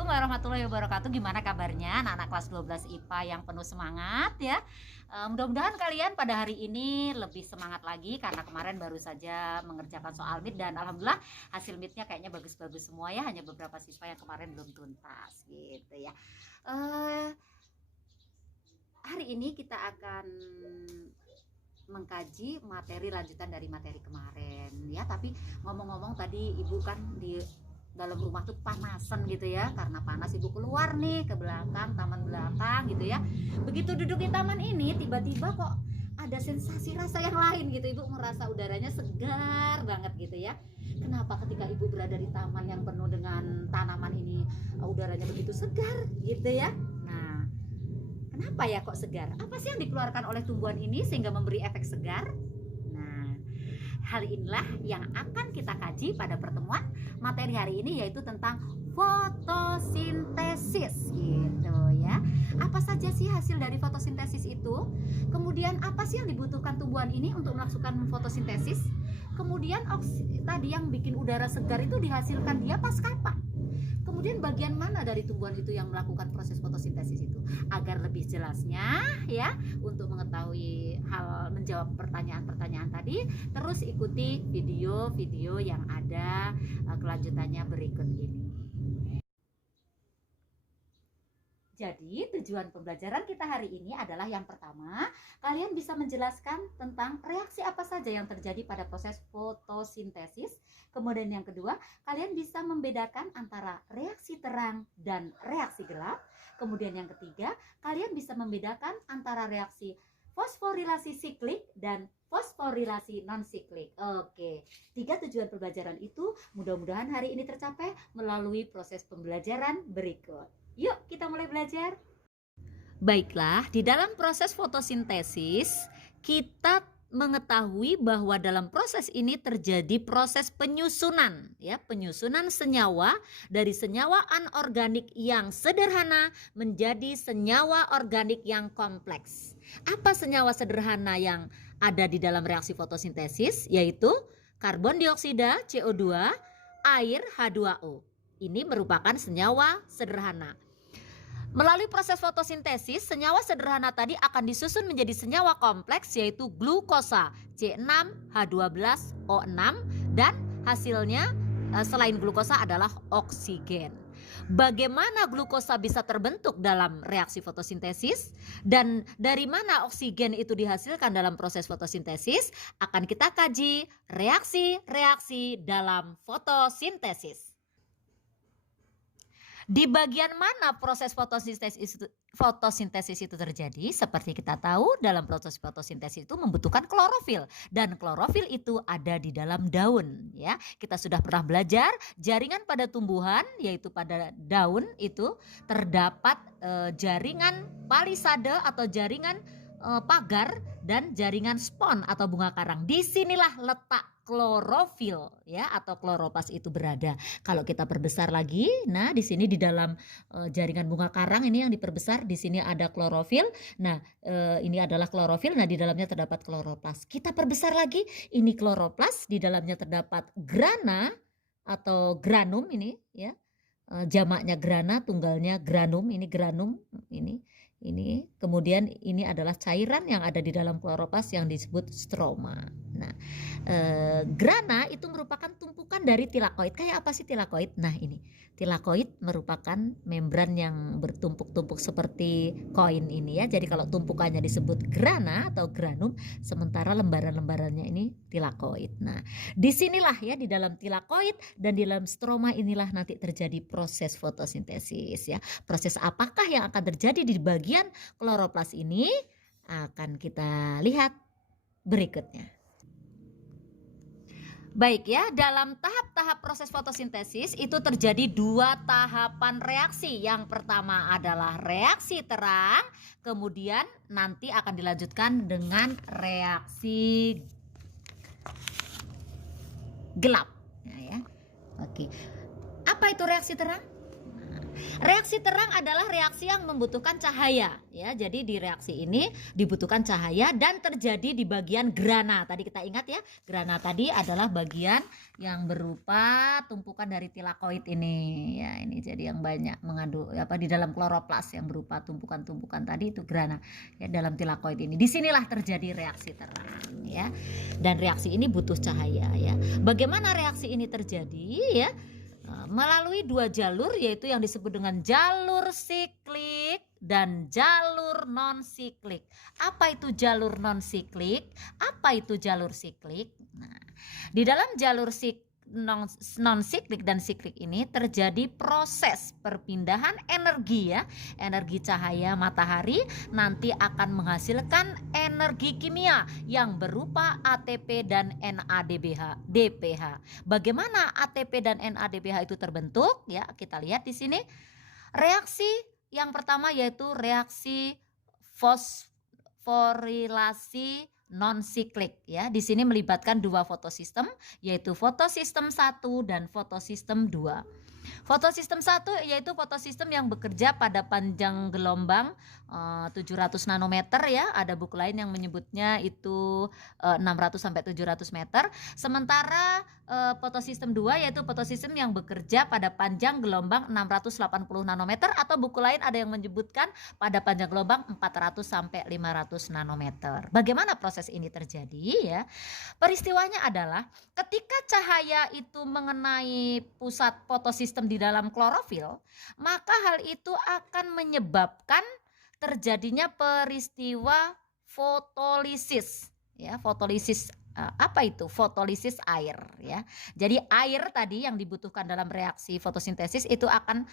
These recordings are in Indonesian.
Assalamualaikum warahmatullahi wabarakatuh. Gimana kabarnya anak-anak kelas 12 IPA yang penuh semangat ya? Mudah-mudahan kalian pada hari ini lebih semangat lagi karena kemarin baru saja mengerjakan soal MIT dan alhamdulillah hasil MIT-nya kayaknya bagus-bagus semua ya. Hanya beberapa siswa yang kemarin belum tuntas gitu ya. Hari ini kita akan mengkaji materi lanjutan dari materi kemarin ya. Tapi ngomong-ngomong tadi Ibu kan di dalam rumah tuh panasan gitu ya, karena panas Ibu keluar nih ke belakang, taman belakang gitu ya. Begitu duduk di taman ini tiba-tiba kok ada sensasi rasa yang lain gitu. Ibu merasa udaranya segar banget gitu ya. Kenapa ketika Ibu berada di taman yang penuh dengan tanaman ini udaranya begitu segar gitu ya? Nah, kenapa ya kok segar? Apa sih yang dikeluarkan oleh tumbuhan ini sehingga memberi efek segar? Hal inilah yang akan kita kaji pada pertemuan materi hari ini, yaitu tentang fotosintesis gitu ya. Apa saja sih hasil dari fotosintesis itu? Kemudian apa sih yang dibutuhkan tumbuhan ini untuk melakukan fotosintesis? Kemudian tadi yang bikin udara segar itu dihasilkan dia pas kapan? Kemudian bagian mana dari tumbuhan itu yang melakukan proses fotosintesis itu? Agar lebih jelasnya ya, untuk mengetahui menjawab pertanyaan-pertanyaan tadi, terus ikuti video-video yang ada kelanjutannya berikut ini. Jadi tujuan pembelajaran kita hari ini adalah yang pertama, kalian bisa menjelaskan tentang reaksi apa saja yang terjadi pada proses fotosintesis. Kemudian yang kedua, kalian bisa membedakan antara reaksi terang dan reaksi gelap. Kemudian yang ketiga, kalian bisa membedakan antara reaksi fosforilasi siklik dan fosforilasi non-siklik. Oke, 3 tujuan pembelajaran itu mudah-mudahan hari ini tercapai melalui proses pembelajaran berikut. Yuk kita mulai belajar. Baiklah, di dalam proses fotosintesis kita mengetahui bahwa dalam proses ini terjadi proses penyusunan ya, penyusunan senyawa dari senyawa anorganik yang sederhana menjadi senyawa organik yang kompleks. Apa senyawa sederhana yang ada di dalam reaksi fotosintesis? Yaitu karbon dioksida CO2, air H2O. Ini merupakan senyawa sederhana. Melalui proses fotosintesis, senyawa sederhana tadi akan disusun menjadi senyawa kompleks, yaitu glukosa C6H12O6, dan hasilnya selain glukosa adalah oksigen. Bagaimana glukosa bisa terbentuk dalam reaksi fotosintesis dan dari mana oksigen itu dihasilkan dalam proses fotosintesis, akan kita kaji reaksi-reaksi dalam fotosintesis. Di bagian mana proses fotosintesis itu terjadi? Seperti kita tahu, dalam proses fotosintesis itu membutuhkan klorofil, dan klorofil itu ada di dalam daun ya. Kita sudah pernah belajar jaringan pada tumbuhan, yaitu pada daun itu terdapat jaringan palisade atau jaringan pagar dan jaringan spon atau bunga karang. Disinilah letak klorofil ya, atau kloroplas itu berada. Kalau kita perbesar lagi, nah di sini di dalam jaringan bunga karang ini yang diperbesar, di sini ada klorofil. Nah, ini adalah klorofil. Nah, di dalamnya terdapat kloroplas. Kita perbesar lagi, ini kloroplas, di dalamnya terdapat grana atau granum ini ya. Jamaknya grana, tunggalnya granum, ini granum, ini. Kemudian ini adalah cairan yang ada di dalam kloroplas yang disebut stroma. Nah, grana itu merupakan tumpukan dari tilakoid. Kayak apa sih tilakoid? Nah, ini tilakoid merupakan membran yang bertumpuk-tumpuk seperti koin ini ya. Jadi kalau tumpukannya disebut grana atau granum, sementara lembaran-lembarannya ini tilakoid. Nah, disinilah ya, di dalam tilakoid dan di dalam stroma inilah nanti terjadi proses fotosintesis ya. Proses apakah yang akan terjadi di bagian kloroplas ini akan kita lihat berikutnya. Baik ya, dalam tahap-tahap proses fotosintesis itu terjadi 2 tahapan reaksi. Yang pertama adalah reaksi terang, kemudian nanti akan dilanjutkan dengan reaksi gelap. Nah, ya. Oke. Apa itu reaksi terang? Reaksi terang adalah reaksi yang membutuhkan cahaya, ya. Jadi di reaksi ini dibutuhkan cahaya dan terjadi di bagian grana. Tadi kita ingat ya, grana tadi adalah bagian yang berupa tumpukan dari tilakoid ini, ya. Ini jadi yang banyak mengandung di dalam kloroplas yang berupa tumpukan-tumpukan tadi itu grana, ya, dalam tilakoid ini. Disinilah terjadi reaksi terang, ya. Dan reaksi ini butuh cahaya, ya. Bagaimana reaksi ini terjadi, ya? Melalui dua jalur, yaitu yang disebut dengan jalur siklik dan jalur non siklik. Apa itu jalur non siklik? Apa itu jalur siklik? Nah, di dalam jalur non siklik dan siklik ini terjadi proses perpindahan energi, ya. Energi cahaya matahari nanti akan menghasilkan energi kimia yang berupa ATP dan NADPH. Bagaimana ATP dan NADPH itu terbentuk? Ya, kita lihat di sini. Reaksi yang pertama yaitu reaksi fosforilasi non siklik, ya. Di sini melibatkan dua fotosistem, yaitu fotosistem 1 dan fotosistem 2. Fotosistem 1 yaitu fotosistem yang bekerja pada panjang gelombang 700 nanometer, ya. Ada buku lain yang menyebutnya itu 600 sampai 700 meter. Sementara fotosistem 2 yaitu fotosistem yang bekerja pada panjang gelombang 680 nanometer, atau buku lain ada yang menyebutkan pada panjang gelombang 400 sampai 500 nanometer. Bagaimana proses ini terjadi, ya? Peristiwanya adalah ketika cahaya itu mengenai pusat fotosistem di dalam klorofil, maka hal itu akan menyebabkan terjadinya peristiwa fotolisis, ya. Fotolisis apa itu? Fotolisis air, ya. Jadi air tadi yang dibutuhkan dalam reaksi fotosintesis itu akan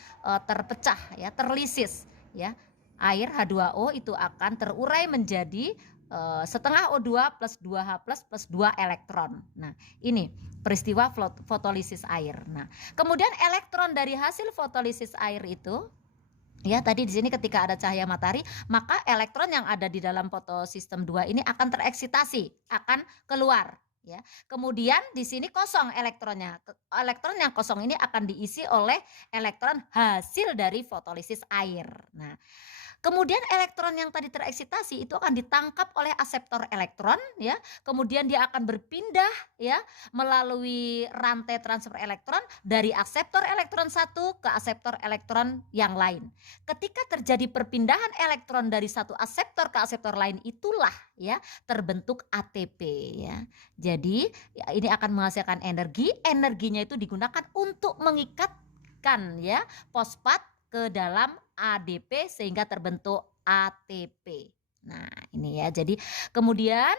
terpecah, ya, terlisis, ya. Air H2O itu akan terurai menjadi setengah O2 plus 2H plus 2 elektron. Nah, ini peristiwa fotolisis air. Nah, kemudian elektron dari hasil fotolisis air itu, ya, tadi di sini ketika ada cahaya matahari, maka elektron yang ada di dalam fotosistem 2 ini akan tereksitasi, akan keluar, ya. Kemudian di sini kosong elektronnya. Elektron yang kosong ini akan diisi oleh elektron hasil dari fotolisis air. Nah, kemudian elektron yang tadi tereksitasi itu akan ditangkap oleh aseptor elektron, ya. Kemudian dia akan berpindah, ya, melalui rantai transfer elektron dari aseptor elektron satu ke aseptor elektron yang lain. Ketika terjadi perpindahan elektron dari satu aseptor ke aseptor lain, itulah, ya, terbentuk ATP, ya. Jadi ya, ini akan menghasilkan energi. Energinya itu digunakan untuk mengikatkan, ya, fosfat ke dalam ADP sehingga terbentuk ATP. Nah, ini, ya. Jadi kemudian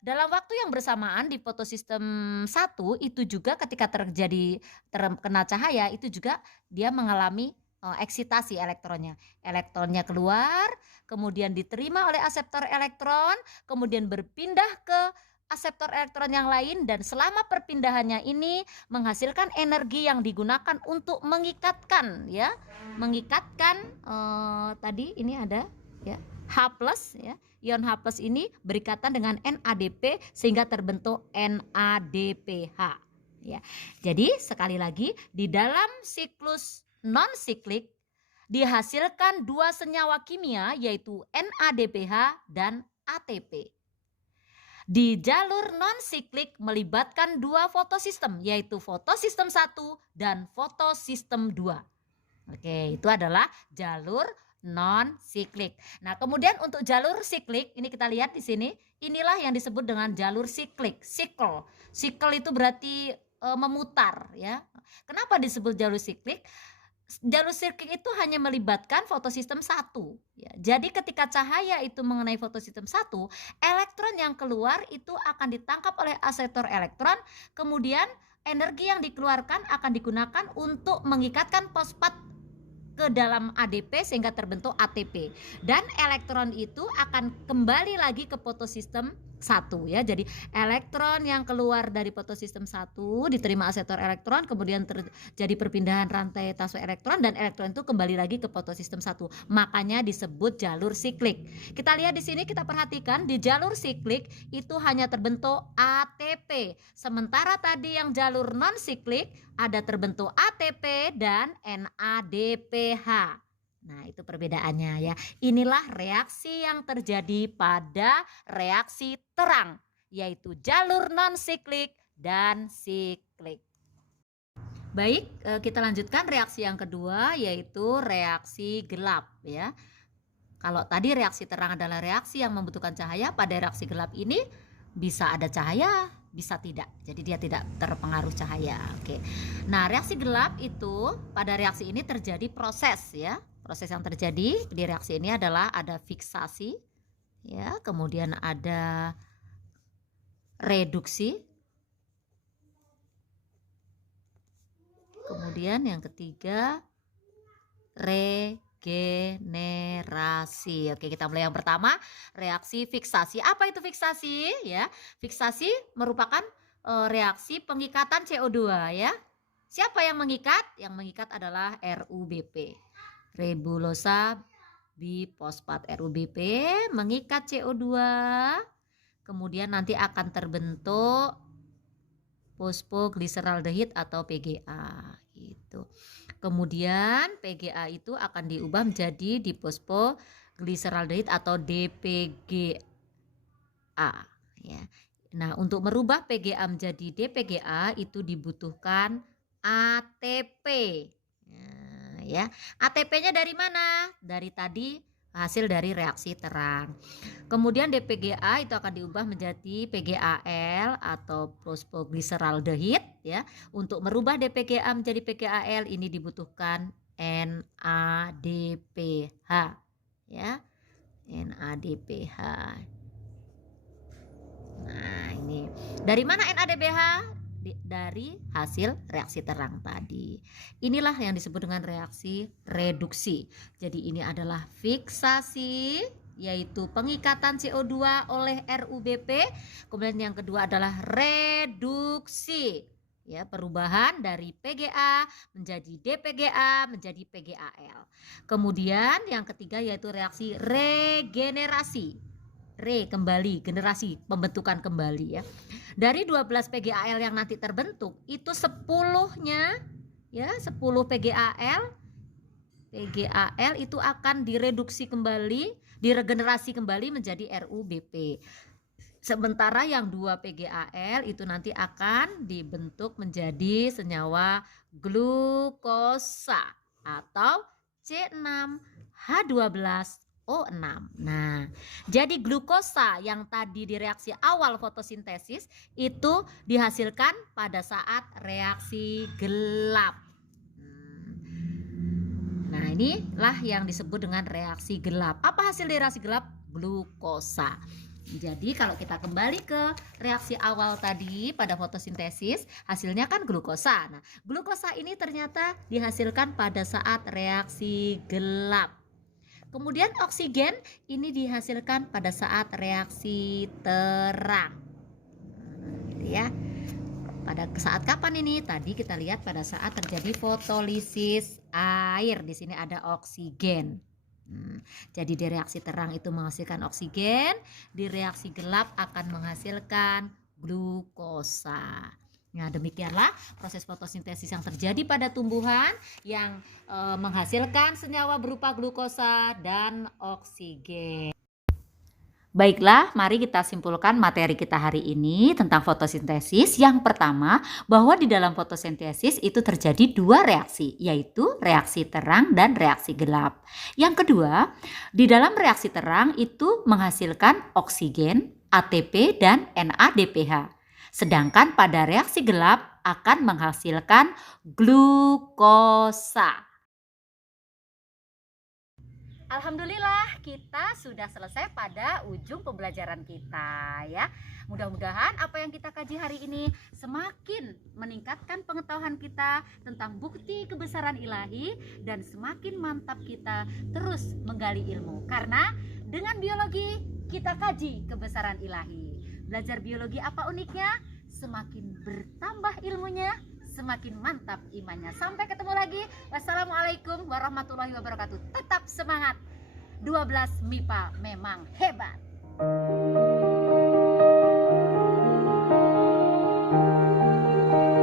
dalam waktu yang bersamaan di fotosistem 1 itu juga ketika terkena cahaya itu juga dia mengalami eksitasi elektronnya. Elektronnya keluar, kemudian diterima oleh aseptor elektron, kemudian berpindah ke aseptor elektron yang lain, dan selama perpindahannya ini menghasilkan energi yang digunakan untuk mengikatkan, ya, tadi ini ada, ya, H+, ya, ion H+ ini berikatan dengan NADP sehingga terbentuk NADPH, ya. Jadi sekali lagi di dalam siklus non siklik dihasilkan dua senyawa kimia yaitu NADPH dan ATP. Di jalur non-siklik melibatkan dua fotosistem, yaitu fotosistem 1 dan fotosistem 2. Oke, itu adalah jalur non-siklik. Nah, kemudian untuk jalur siklik, ini kita lihat di sini, inilah yang disebut dengan jalur siklik, sikel. Sikel itu berarti memutar, ya. Kenapa disebut jalur siklik? Jalur siklik itu hanya melibatkan fotosistem 1, ya. Jadi ketika cahaya itu mengenai fotosistem 1, elektron yang keluar itu akan ditangkap oleh aseptor elektron, kemudian energi yang dikeluarkan akan digunakan untuk mengikatkan fosfat ke dalam ADP sehingga terbentuk ATP, dan elektron itu akan kembali lagi ke fotosistem satu ya. Jadi elektron yang keluar dari fotosistem 1 diterima akseptor elektron, kemudian terjadi perpindahan rantai tasuk elektron dan elektron itu kembali lagi ke fotosistem 1. Makanya disebut jalur siklik. Kita lihat di sini, kita perhatikan di jalur siklik itu hanya terbentuk ATP. Sementara tadi yang jalur non siklik ada terbentuk ATP dan NADPH. Nah, itu perbedaannya ya. Inilah reaksi yang terjadi pada reaksi terang, yaitu jalur non-siklik dan siklik. Baik, kita lanjutkan reaksi yang kedua, yaitu reaksi gelap ya. Kalau tadi reaksi terang adalah reaksi yang membutuhkan cahaya, pada reaksi gelap ini bisa ada cahaya, bisa tidak. Jadi dia tidak terpengaruh cahaya. Oke. Nah, reaksi gelap itu pada reaksi ini terjadi proses ya. Proses yang terjadi di reaksi ini adalah ada fiksasi ya, kemudian ada reduksi. Kemudian yang ketiga regenerasi. Oke, kita mulai yang pertama, reaksi fiksasi. Apa itu fiksasi ya? Fiksasi merupakan reaksi pengikatan CO2 ya. Siapa yang mengikat? Yang mengikat adalah RUBP. Ribulosa bifosfat. RUBP mengikat CO2, kemudian nanti akan terbentuk fosfoglyceraldehyde atau PGA gitu. Kemudian PGA itu akan diubah menjadi difosfoglyceraldehyde atau DPGA ya. Nah, untuk merubah PGA menjadi DPGA itu dibutuhkan ATP. Ya, ATP-nya dari mana? Dari tadi hasil dari reaksi terang. Kemudian DPGA itu akan diubah menjadi PGAL atau fosfoglyceraldehyde ya. Untuk merubah DPGA menjadi PGAL ini dibutuhkan NADPH ya. NADPH. Nah, ini dari mana NADPH? Dari hasil reaksi terang tadi. Inilah yang disebut dengan reaksi reduksi. Jadi ini adalah fiksasi, yaitu pengikatan CO2 oleh RUBP. Kemudian yang kedua adalah reduksi, ya, perubahan dari PGA menjadi DPGA menjadi PGAL. Kemudian yang ketiga yaitu reaksi regenerasi. Kembali, generasi, pembentukan kembali ya. Dari 12 PGAL yang nanti terbentuk itu 10-nya ya, 10 PGAL itu akan direduksi kembali, diregenerasi kembali menjadi RUBP. Sementara yang 2 PGAL itu nanti akan dibentuk menjadi senyawa glukosa atau C6H12O6. Nah, jadi glukosa yang tadi di reaksi awal fotosintesis itu dihasilkan pada saat reaksi gelap. Nah, inilah yang disebut dengan reaksi gelap. Apa hasil dari reaksi gelap? Glukosa. Jadi kalau kita kembali ke reaksi awal tadi pada fotosintesis, hasilnya kan glukosa. Nah, glukosa ini ternyata dihasilkan pada saat reaksi gelap. Kemudian oksigen ini dihasilkan pada saat reaksi terang. Ya. Pada saat kapan ini? Tadi kita lihat pada saat terjadi fotolisis air. Di sini ada oksigen. Jadi di reaksi terang itu menghasilkan oksigen, di reaksi gelap akan menghasilkan glukosa. Nah, demikianlah proses fotosintesis yang terjadi pada tumbuhan yang menghasilkan senyawa berupa glukosa dan oksigen. Baiklah, mari kita simpulkan materi kita hari ini tentang fotosintesis. Yang pertama, bahwa di dalam fotosintesis itu terjadi 2 reaksi, yaitu reaksi terang dan reaksi gelap. Yang kedua, di dalam reaksi terang itu menghasilkan oksigen, ATP, dan NADPH. Sedangkan pada reaksi gelap akan menghasilkan glukosa. Alhamdulillah, kita sudah selesai pada ujung pembelajaran kita ya. Mudah-mudahan apa yang kita kaji hari ini semakin meningkatkan pengetahuan kita tentang bukti kebesaran ilahi dan semakin mantap kita terus menggali ilmu. Karena dengan biologi kita kaji kebesaran ilahi. Belajar biologi apa uniknya? Semakin bertambah ilmunya, semakin mantap imannya. Sampai ketemu lagi. Wassalamualaikum warahmatullahi wabarakatuh. Tetap semangat. 12 MIPA memang hebat.